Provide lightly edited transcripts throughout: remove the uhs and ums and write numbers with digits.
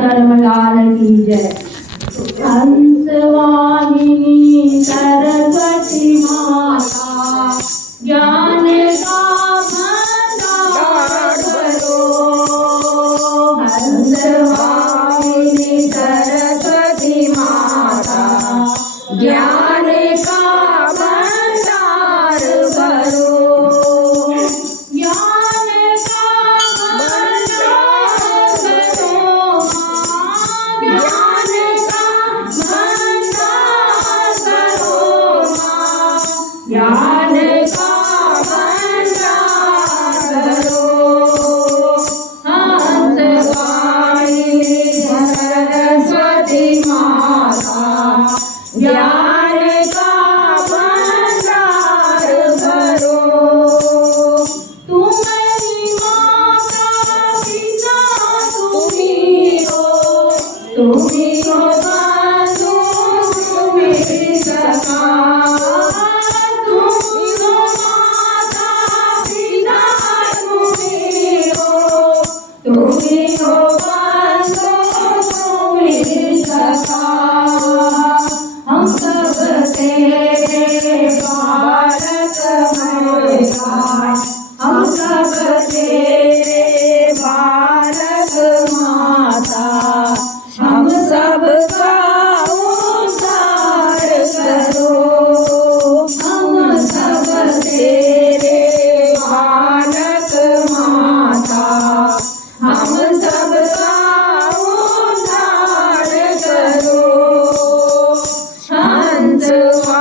धर्मलाल की जय। हंसवाहिनी सरस्वती माता ज्ञान का भंडार भरो। हंसवाहिनी सरस्वती माता ज्ञान का भंडार भरो। ज्ञान का भंडार भरो। ज्ञान का भंडार भरो। ज्ञान का भंडार भरो। हंसवाहिनी सरस्वती माता ज्ञान का भंडार भरो। तुम्हारी माता पिता तुम्ही हो, तुम्ही हो बंधु तुम्ही सखा। तुम्ही हो माता पिता तुम्ही हो, तुम्ही हो बंधु तुम्ही सखा। हम सब तेरे बालक मैदान, हम सब तेरे बालक माता। हम सब का उद्धार करो। हम सब तेरे बालक माता। हम सब का उद्धार करो। हंसवाहिनी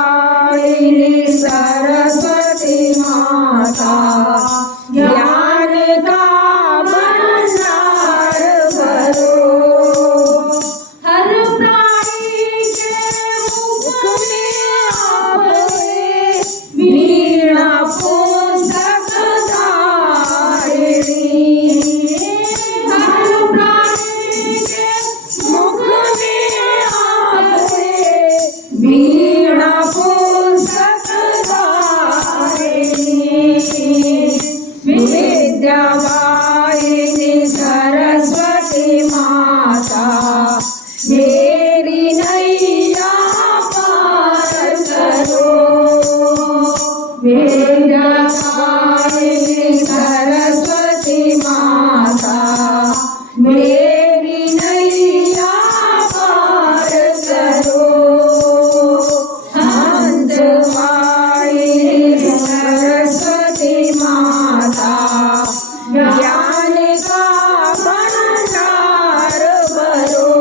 सरस्वती माता ज्ञान का भंडार भरो। हर प्राणी के मुख में आपने वीणा पुस्तक धारिणी। हर प्राणी के मुख में आपने वीणा पुस्तक धारिणी। विद्यावाहिनी सरस्वती माता मेरी नैया पार करो। विद्यावाहिनी सरस्वती माता मेरी नैया पार करो। हंसवाहिनी सरस्वती माता ज्ञान का भंडार भरो।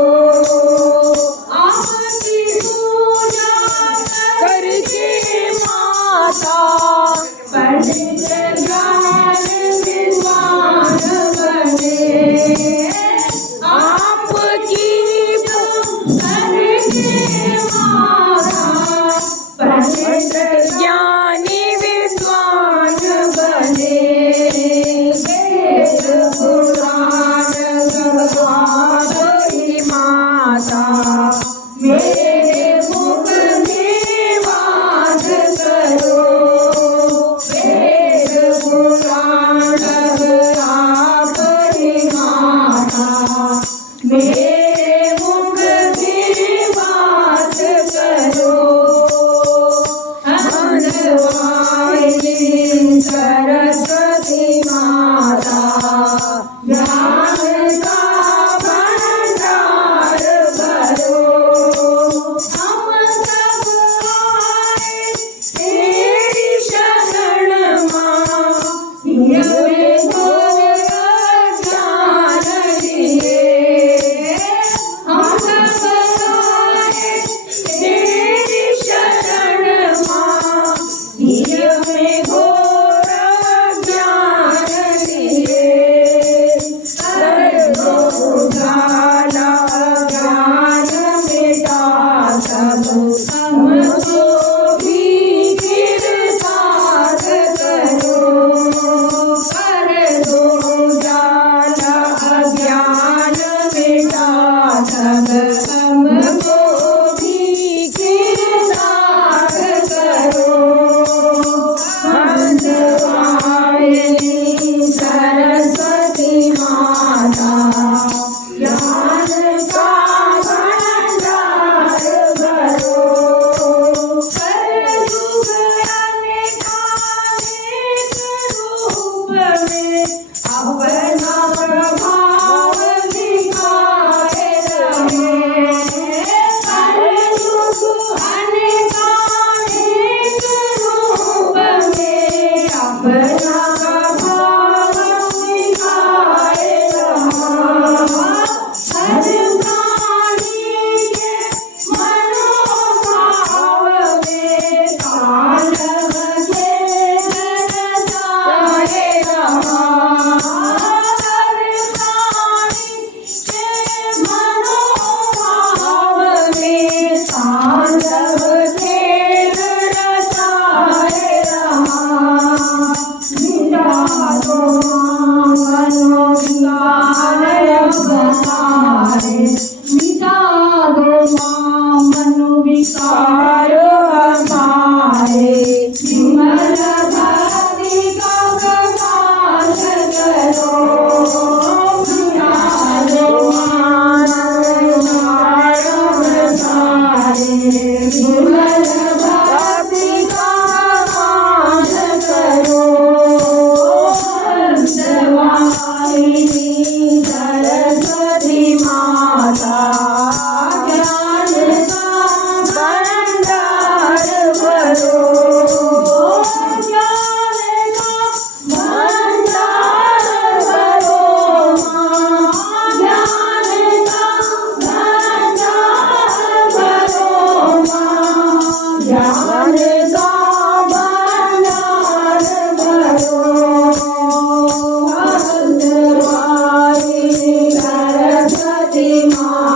आपकी पूजा करके माता पंडित ज्ञान विद्वान बने। आपकी पूजा करके माता पंडित ज्ञानी विद्वान बने। वेद पुराण गवाही माता मेरे मुख निवास करो। वेद पुराण गवाही माता मेरे मुख निवास करो। हंसवाहिनी सरस्वती माता ज्ञान का भंडार भरो। हम सब आए तेरी शरण माँ, ये घोर ज्ञान लिए। हम सब आए तेरी शरण माँ, ये घोर ज्ञान लिए। कर दो उजाला ज्ञान मिटा सब, हमको भी गिरफ्तार करो। कर दो उजाला ज्ञान मिटा सब, हमको भी गिरफ्तार करो। हंसवाहिनी सरस्वती माता ज्ञान मिटा दो माँ मन विकार हमारे विमल भक्ति का प्रकाश करो मिटा दो माँ विकार हमारे विमल भक्ति का प्रकाश करो सवाई सरस्वती माता ज्ञान का भंडार भरो ज्ञान का भंडार भरो माँ ज्ञान का भंडार भरो माँ ज्ञान का भंडार भरो सरस्वती माँ